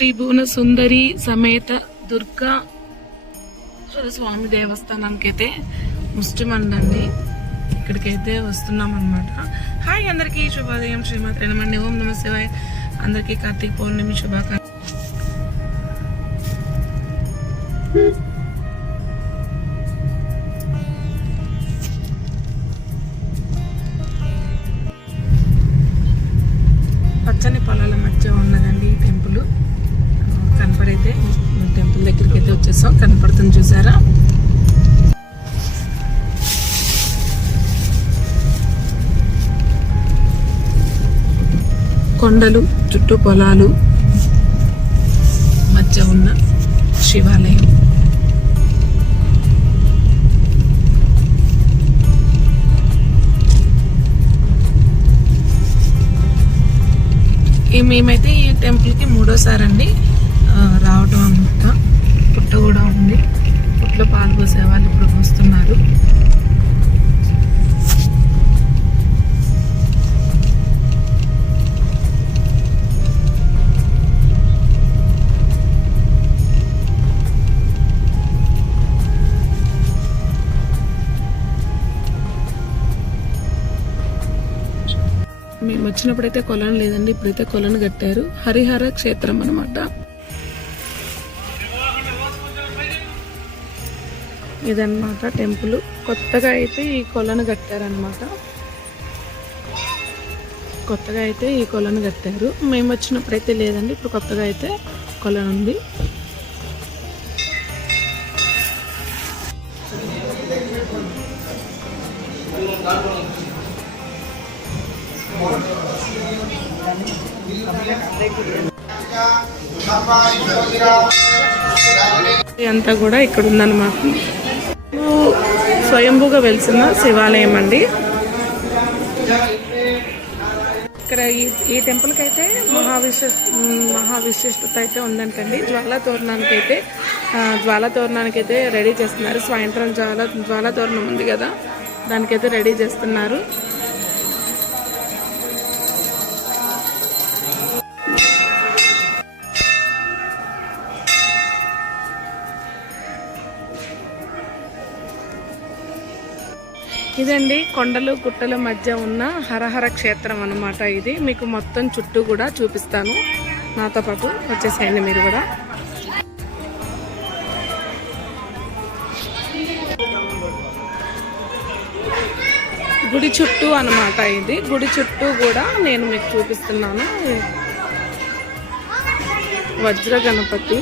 శ్రీ భువన సుందరి సమేత దుర్గా స్వామి దేవస్థానానికి అయితే ముష్టిమండండి ఇక్కడికైతే వస్తున్నాం అనమాట హాయ్ అందరికీ శుభోదయం. శ్రీమాత్రి నమండి ఓం నమ శివాయ. అందరికీ కార్తీక పౌర్ణమి శుభాకాంక్ష పచ్చని పొలాల మధ్య ఉన్నదండి ఈ టెంపుల్. అయితే టెంపుల్ దగ్గరికి అయితే వచ్చేసాం. కనపడుతుంది చూసారా? కొండలు చుట్టూ పొలాలు మధ్య ఉన్న శివాలయం. మేమైతే ఈ టెంపుల్కి మూడోసారి అండి రావటం అంతా. పుట్ట కూడా ఉంది. పుట్లో పాలు పోసే వాళ్ళు ఇప్పుడు వస్తున్నారు. మేము వచ్చినప్పుడైతే కొలను లేదండి. ఇప్పుడైతే కొలను కట్టారు. హరిహర క్షేత్రం అనమాట ఇదన్నమాట టెంపుల్. కొత్తగా అయితే ఈ కొలను కట్టారనమాట కొత్తగా అయితే ఈ కొలను కట్టారు. మేము వచ్చినప్పుడు అయితే లేదండి ఇప్పుడు కొత్తగా అయితే కొలను ఉంది. అంతా కూడా ఇక్కడ ఉందన్నమాట స్వయంభూగా వెలిసిన శివాలయం అండి. ఇక్కడ ఈ ఈ టెంపుల్కి అయితే మహావిశ మహావిశిష్టత అయితే ఉందంటండి. జ్వాలా తోరణానికి అయితే ఆ, జ్వాలా తోరణానికి అయితే రెడీ చేస్తున్నారు. సాయంత్రం జ్వాల జ్వాలా తోరణం ఉంది కదా దానికైతే రెడీ చేస్తున్నారు. ఇదండి కొండలు గుట్టల మధ్య ఉన్న హరహర క్షేత్రం అన్నమాట ఇది. మీకు మొత్తం చుట్టూ కూడా చూపిస్తాను. నాతో పాటు వచ్చేసేయండి మీరు కూడా. గుడి చుట్టూ అన్నమాట ఇది. గుడి చుట్టూ కూడా నేను మీకు చూపిస్తున్నాను. వజ్ర గణపతి.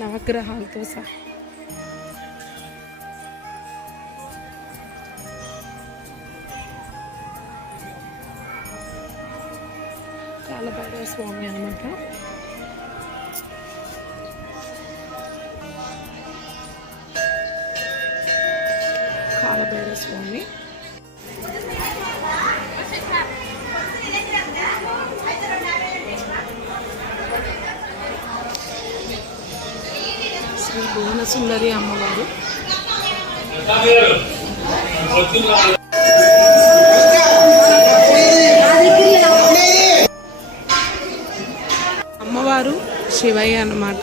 నవగ్రహాలతో సహా. కాలభైరవ స్వామి అనమాట కాలభైరవ స్వామి. శ్రీ సుందరి అమ్మవారు. అమ్మవారు శివయ్య అన్నమాట.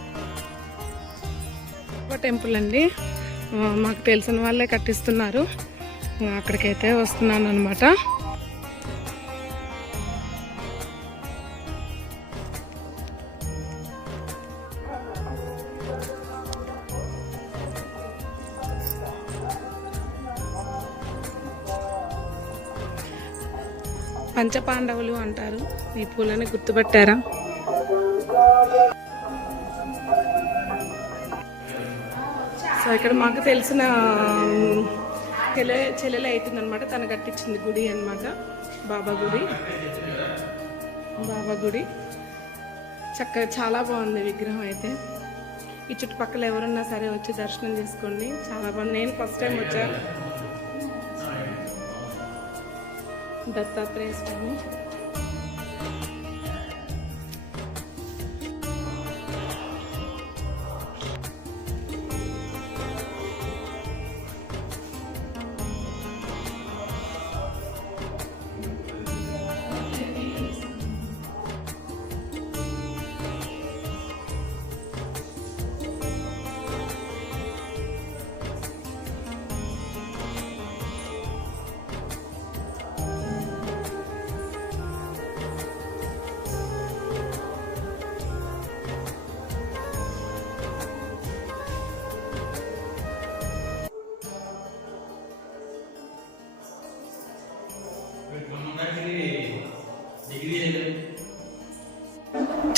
టెంపుల్ అండి. మాకు తెలిసిన వాళ్ళే కట్టిస్తున్నారు. అక్కడికైతే వస్తున్నాను అనమాట పంచపాండవులు అంటారు. ఈ పూలని గుర్తుపెట్టారా? ఇక్కడ మాకు తెలిసిన చెల్లె చెల్లెలు అవుతుందనమాట తను కట్టించింది గుడి అన్నమాట. బాబా గుడి. బాబా గుడి. చక్కగా చాలా బాగుంది విగ్రహం అయితే. ఈ చుట్టుపక్కల ఎవరన్నా సరే వచ్చి దర్శనం చేసుకోండి. చాలా బాగుంది. నేను ఫస్ట్ టైం వచ్చాను దత్తాత్రేయ స్వామి.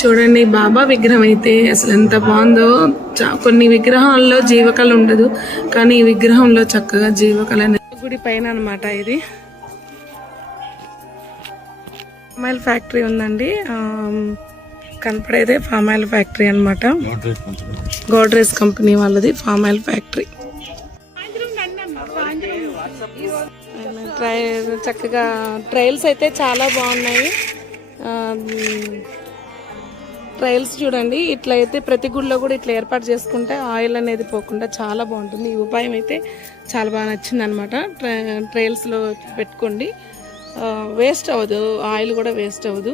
చూడండి బాబా విగ్రహం అయితే అసలు ఎంత బాగుందో. కొన్ని విగ్రహాల్లో జీవకళ ఉండదు కానీ ఈ విగ్రహంలో చక్కగా జీవకళ గుడి పైన అనమాట ఇది. ఫామాయిల్ ఫ్యాక్టరీ ఉందండి. కనపడేదే కనపడేదే ఫామాయిల్ ఫ్యాక్టరీ అన్నమాట. గోడ్రేజ్ కంపెనీ వాళ్ళది ఫామాయిల్ ఫ్యాక్టరీ. ట్రై చక్కగా ట్రయల్స్ అయితే చాలా బాగున్నాయి. ట్రయల్స్ చూడండి. ఇట్లా అయితే ప్రతి గుడిలో కూడా ఇట్లా ఏర్పాటు చేసుకుంటే ఆయిల్ అనేది పోకుండా చాలా బాగుంటుంది. ఈ ఉపాయం అయితే చాలా బాగా నచ్చింది అనమాట ట్రయల్స్లో పెట్టుకోండి. వేస్ట్ అవ్వదు. ఆయిల్ కూడా వేస్ట్ అవ్వదు.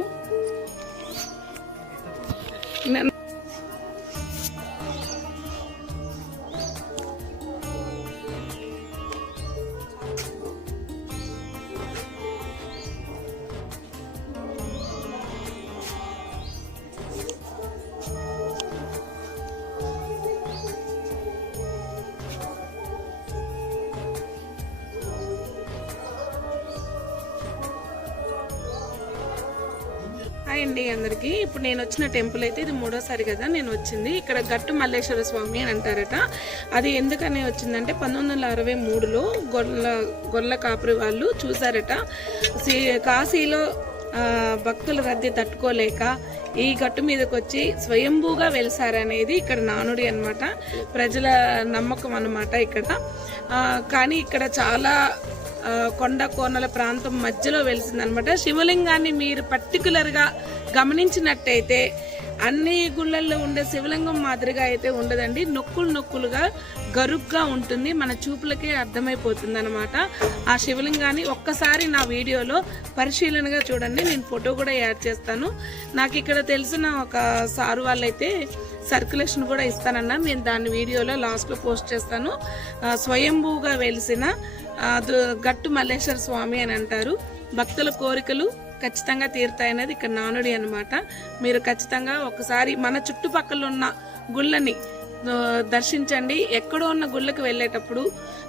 అండి అందరికీ. ఇప్పుడు నేను వచ్చిన టెంపుల్ అయితే ఇది మూడోసారి కదా నేను వచ్చింది. ఇక్కడ గట్టు మల్లేశ్వర స్వామి అని అంటారట. అది ఎందుకని వచ్చిందంటే పంతొమ్మిది వందల అరవై మూడులో గొల్ల గొల్ల కాపురి వాళ్ళు చూసారట కాశీలో భక్తుల రద్దీ తట్టుకోలేక ఈ గట్టు మీదకి వచ్చి స్వయంభూగా వెలిసారనేది ఇక్కడ నానుడి అన్నమాట. ప్రజల నమ్మకం అనమాట ఇక్కడ. కానీ ఇక్కడ చాలా కొండ కోనల ప్రాంతం మధ్యలో వెలిసింది అనమాట శివలింగాన్ని మీరు పర్టికులర్గా గమనించినట్టయితే అన్ని గుళ్ళల్లో ఉండే శివలింగం మాదిరిగా అయితే ఉండదండి. నొక్కులు నొక్కులుగా గరుగ్గా ఉంటుంది. మన చూపులకే అర్థమైపోతుంది అనమాట ఆ శివలింగాన్ని ఒక్కసారి నా వీడియోలో పరిశీలనగా చూడండి. నేను ఫోటో కూడా యాడ్ చేస్తాను. నాకు ఇక్కడ తెలిసిన ఒక సారు వాళ్ళైతే సర్క్యులేషన్ కూడా ఇస్తానన్నా నేను దాన్ని వీడియోలో లాస్ట్లో పోస్ట్ చేస్తాను. స్వయంభూగా వెలిసిన గట్టు మల్లేశ్వర స్వామి అని అంటారు. భక్తుల కోరికలు ఖచ్చితంగా తీరుతాయనేది ఇక్కడ నానుడి అనమాట మీరు ఖచ్చితంగా ఒకసారి మన చుట్టుపక్కల ఉన్న గుళ్ళని దర్శించండి. ఎక్కడో ఉన్న గుళ్ళకి వెళ్ళేటప్పుడు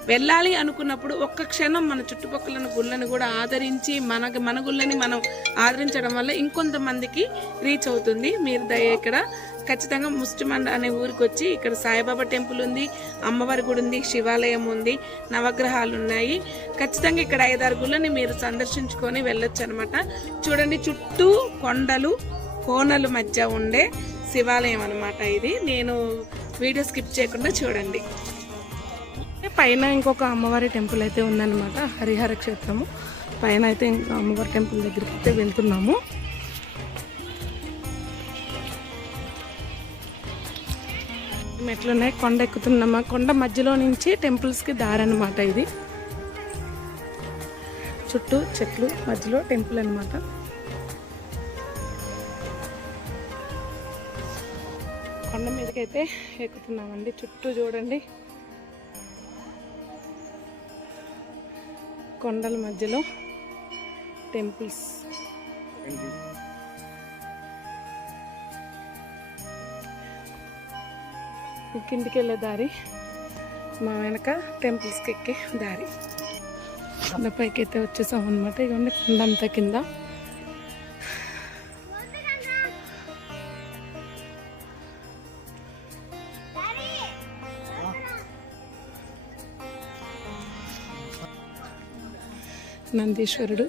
వెళ్ళాలి అనుకున్నప్పుడు ఒక్క క్షణం మన చుట్టుపక్కల ఉన్న గుళ్ళని కూడా ఆదరించి మనకి మన గుళ్ళని మనం ఆదరించడం వల్ల ఇంకొంతమందికి రీచ్ అవుతుంది. మీరు దయ ఇక్కడ ఖచ్చితంగా ముస్టిమండ అనే ఊరికి వచ్చి ఇక్కడ సాయిబాబా టెంపుల్ ఉంది అమ్మవారి గుడి ఉంది శివాలయం ఉంది నవగ్రహాలు ఉన్నాయి. ఖచ్చితంగా ఇక్కడ ఐదారు గుళ్ళని మీరు సందర్శించుకొని వెళ్ళొచ్చు అనమాట చూడండి చుట్టూ కొండలు కోనల మధ్య ఉండే శివాలయం అనమాట ఇది. నేను వీడియో స్కిప్ చేయకుండా చూడండి. పైన ఇంకొక అమ్మవారి టెంపుల్ అయితే ఉందన్నమాట హరిహర క్షేత్రము. పైన అయితే ఇంకా అమ్మవారి టెంపుల్ దగ్గరికి అయితే వెళ్తున్నాము. మెట్లున్నాయి. కొండ ఎక్కుతున్నామా? కొండ మధ్యలో నుంచి టెంపుల్స్కి దారి అనమాట ఇది. చుట్టూ చెట్లు మధ్యలో టెంపుల్ అన్నమాట. కొండ మీదకైతే ఎక్కుతున్నామండి. చుట్టూ చూడండి. కొండల మధ్యలో టెంపుల్స్. కిందికి వెళ్ళే దారి. మా వెనక టెంపుల్స్కి ఎక్కే దారి. కొండపైకి అయితే వచ్చేసాం అనమాట ఇవన్నీ కొండంతా కింద. నందీశ్వరుడు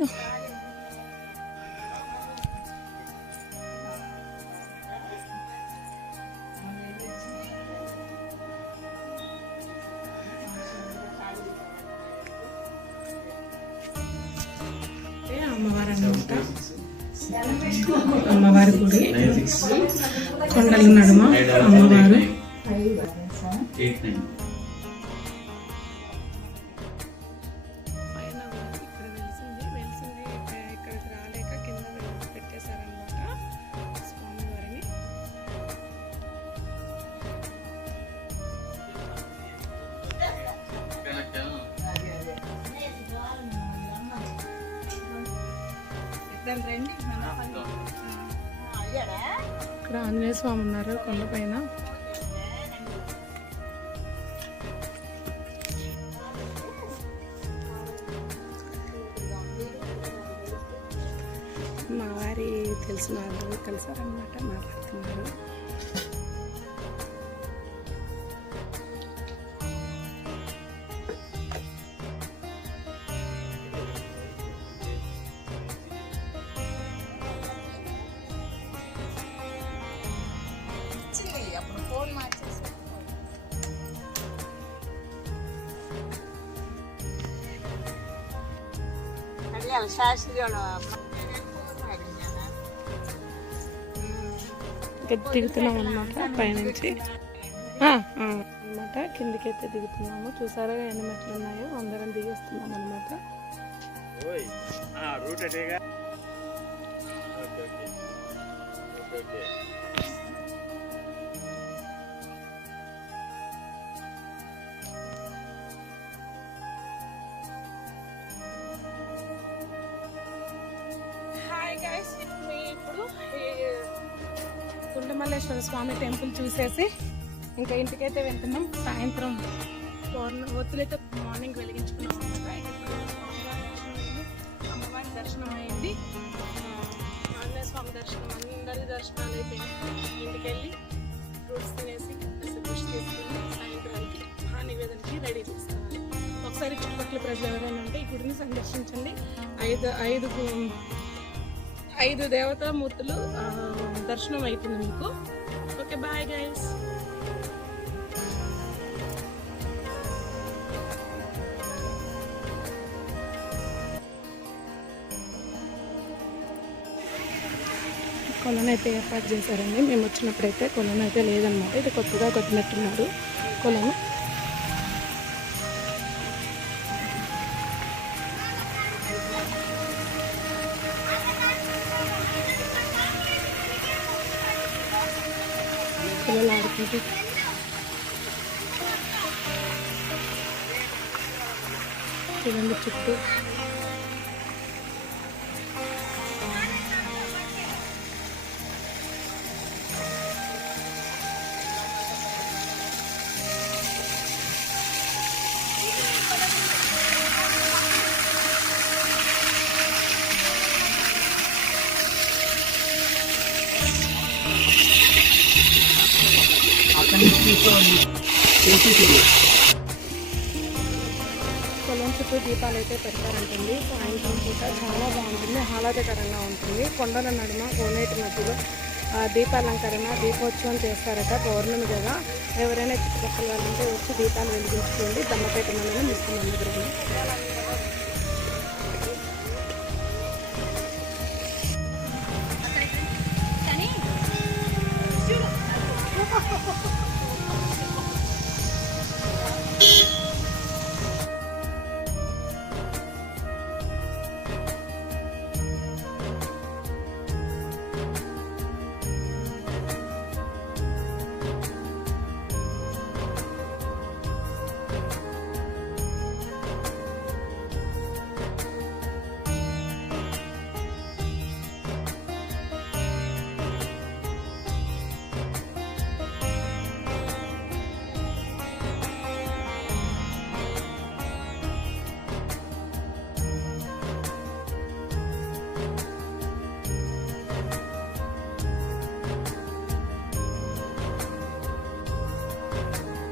కొండల నడుమ అమ్మవారు. పైన ఇక్కడ ఆంజనేయ స్వామి ఉన్నారు కొండపైన మా వారి తెలిసిన వాళ్ళు కలిసారనమాట మాట్లాడుతున్నారు. ఇంకా దిగుతున్నాం అనమాట పైనుంచి అనమాట కిందికి అయితే దిగుతున్నాము చూసారా ఎన్ని మెట్లు ఉన్నాయో అందరం దిగేస్తున్నాం అనమాట route అటేగా okay okay okay okay Gundamalleshwara Swami temple చూసేసి ఇంకా ఇంటికైతే వెళ్తున్నాం. సాయంత్రం పౌర్ణ ఒత్తులైతే మార్నింగ్ వెలిగించుకున్నాం. అమ్మవారి దర్శనం అయింది. ఆంజనేయ స్వామి దర్శనం అందరి దర్శనాలు అయితే ఇంటికి వెళ్ళి ఫ్రూట్స్ తినేసి కృషి తీసుకుని సాయంత్రానికి ఆ నివేదనకి రెడీ చేసుకోవాలి ఒకసారి చుట్టుపక్కల ప్రజలు ఎవరైనా ఉంటే ఈ గుడిని సందర్శించండి. ఐదు ఐదు ఐదు దేవతామూర్తులు దర్శనం అవుతుంది మీకు. Okay bye guys. కొలను అయితే ఏర్పాటు చేశారండి. మేము వచ్చినప్పుడైతే కొలను అయితే లేదనమాట ఇది కొత్తగా కొట్టినట్టున్నారు కొలను. നോക്കിയിട്ട്. ഇതിന്റെ ചുറ്റും చూడండి చుట్టూ పొలం చుట్టూ దీపాలు అయితే పెడతారంటుంది సాయంత్రం పూట చాలా బాగుంటుంది. ఆహ్లాదకరంగా ఉంటుంది. కొండల నడుమ కోనేటి మధ్యలో దీపాలంకరణ దీపోత్సవం చేస్తారట పౌర్ణమి కదా. ఎవరైనా చుట్టుపక్కల వాళ్ళంటే వచ్చి దీపాలు వెలిగించుకోండి. దమ్మపేట మండలం ఇస్తున్నాం